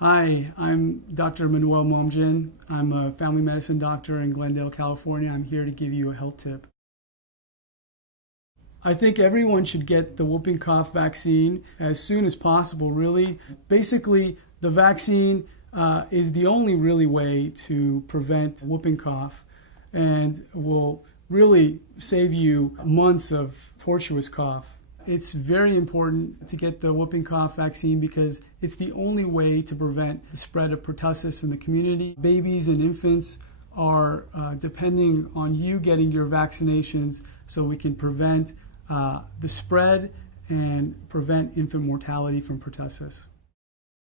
Hi, I'm Dr. Manuel Momjin. I'm a family medicine doctor in Glendale, California. I'm here to give you a health tip. I think everyone should get the whooping cough vaccine as soon as possible, really. Basically, the vaccine is the only really way to prevent whooping cough and will really save you months of tortuous cough. It's very important to get the whooping cough vaccine because it's the only way to prevent the spread of pertussis in the community. Babies and infants are depending on you getting your vaccinations so we can prevent the spread and prevent infant mortality from pertussis.